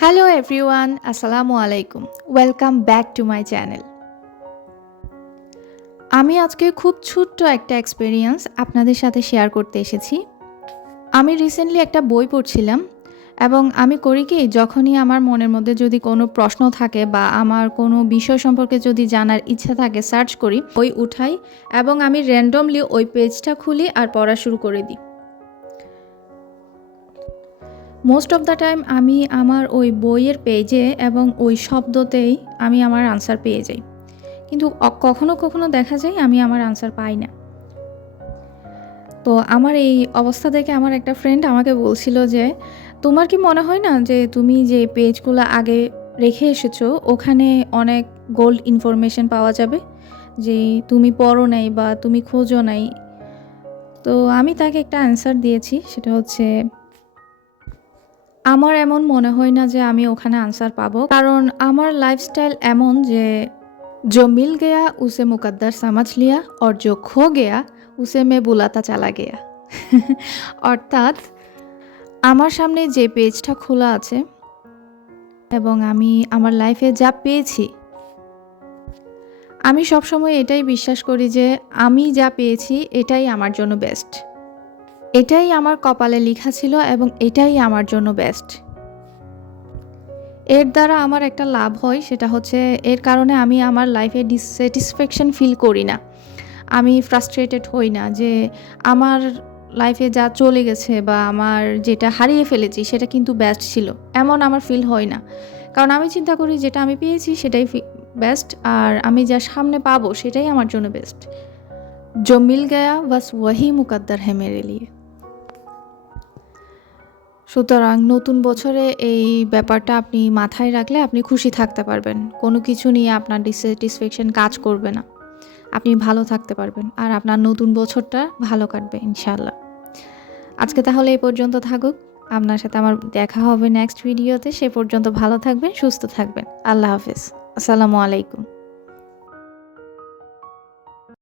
Hello everyone, আসসালামু আলাইকুম। Welcome back to my channel. আমি আজকে খুব ছোট্ট একটা এক্সপেরিয়েন্স আপনাদের সাথে শেয়ার করতে এসেছি। আমি রিসেন্টলি একটা বই পড়ছিলাম এবং আমি করি কি, যখনই আমার মনের মধ্যে যদি কোনো প্রশ্ন থাকে বা আমার কোনো বিষয় সম্পর্কে যদি জানার ইচ্ছা থাকে, সার্চ করি, বই উঠাই এবং আমি র্যান্ডমলি ওই পেজটা খুলি আর পড়া শুরু করে দিই। মোস্ট অফ দ্য টাইম আমি আমার ওই বইয়ের পেজে এবং ওই শব্দতেই আমি আমার আনসার পেয়ে যাই। কিন্তু কখনো কখনো দেখা যায় আমি আমার আনসার পাই না। তো আমার এই অবস্থা দেখে আমার একটা ফ্রেন্ড আমাকে বলছিল যে, তোমার কি মনে হয় না যে তুমি যে পেজগুলো আগে রেখে এসেছো ওখানে অনেক গোল্ড ইনফরমেশন পাওয়া যাবে, যে তুমি পড়ো নাই বা তুমি খোঁজো নাই? তো আমি তাকে একটা অ্যান্সার দিয়েছি, সেটা হচ্ছে আমার এমন মনে হয় না যে আমি ওখানে আনসার পাবো, কারণ আমার লাইফস্টাইল এমন যে जो मिल गया उसे मुकद्दर समझ लिया और जो खो गया उसे मैं बुलाता चला गया। অর্থাৎ আমার সামনে যে পেজটা খোলা আছে এবং আমি আমার লাইফে যা পেয়েছি, আমি সবসময় এটাই বিশ্বাস করি যে আমি যা পেয়েছি এটাই আমার জন্য বেস্ট, এটাই আমার কপালে লেখা ছিল এবং এটাই আমার জন্য বেস্ট। এর দ্বারা আমার একটা লাভ হয়, সেটা হচ্ছে এর কারণে আমি আমার লাইফে ডিসস্যাটিসফ্যাকশন ফিল করি না। আমি ফ্রাস্ট্রেটেড হই না যে আমার লাইফে যা চলে গেছে বা আমার যেটা হারিয়ে ফেলেছি সেটা কিন্তু বেস্ট ছিল, এমন আমার ফিল হয় না। কারণ আমি চিন্তা করি যেটা আমি পেয়েছি সেটাই বেস্ট, আর আমি যা সামনে পাবো সেটাই আমার জন্য বেস্ট। जो मिल गया बस वही मुकद्दर है मेरे लिए। সুতরাং নতুন বছরে এই ব্যাপারটা আপনি মাথায় রাখলে আপনি খুশি থাকতে পারবেন। কোনো কিছু নিয়ে আপনার ডিসস্যাটিসফ্যাকশন কাজ করবে না। আপনি ভালো থাকতে পারবেন আর আপনার নতুন বছরটা ভালো কাটবে ইনশাআল্লাহ। আজকে তাহলে এই পর্যন্ত থাকুক। আপনার সাথে আমার দেখা হবে নেক্সট ভিডিওতে। সে পর্যন্ত ভালো থাকবেন, সুস্থ থাকবেন। আল্লাহ হাফেজ। আসসালামু আলাইকুম।